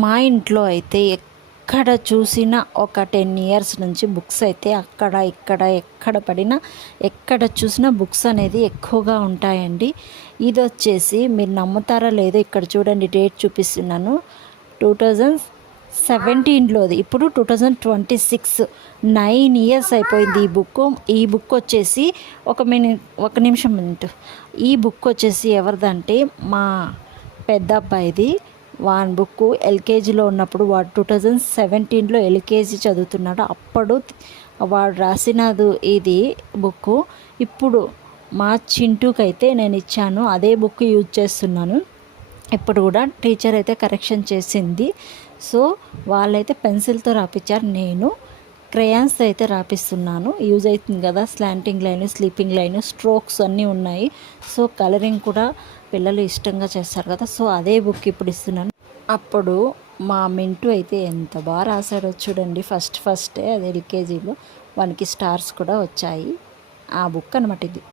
మా ఇంట్లో అయితే ఎక్కడ చూసినా ఒక 10 ఇయర్స్ నుంచి బుక్స్ అయితే అక్కడ ఇక్కడ ఎక్కడ పడినా ఎక్కడ చూసినా బుక్స్ అనేది ఎక్కువగా ఉంటాయండి. ఇది వచ్చేసి మీరు నమ్ముతారా లేదో ఇక్కడ చూడండి, డేట్ చూపిస్తున్నాను. 2017లోది, ఇప్పుడు 2026, 9 ఇయర్స్ అయిపోయింది ఈ బుక్. ఈ బుక్ వచ్చేసి ఒక నిమిషం. ఈ బుక్ వచ్చేసి ఎవరిదంటే మా పెద్ద అబ్బాయిది. వాన్ బుక్ ఎల్కేజీలో ఉన్నప్పుడు, వాడు 2017లో ఎల్కేజీ చదువుతున్నాడు. అప్పుడు వాడు రాసినది ఇది బుక్. ఇప్పుడు మా చింటూకైతే నేను ఇచ్చాను, అదే బుక్ యూజ్ చేస్తున్నాను. ఇప్పుడు కూడా టీచర్ అయితే కరెక్షన్ చేసింది. సో వాళ్ళైతే పెన్సిల్తో రాపించారు, నేను క్రేయాన్స్ అయితే రాపిస్తున్నాను. యూజ్ అవుతుంది కదా, slanting line, sleeping line, strokes అన్నీ ఉన్నాయి. సో కలరింగ్ కూడా పిల్లలు ఇష్టంగా చేస్తారు కదా, సో అదే బుక్ ఇప్పుడు ఇస్తున్నాను. అప్పుడు మా మింటూ అయితే ఎంత బాగా రాశాడో చూడండి. ఫస్టే అది ఎల్కేజీలో, వానికి స్టార్స్ కూడా వచ్చాయి. ఆ బుక్ అనమాట ఇది.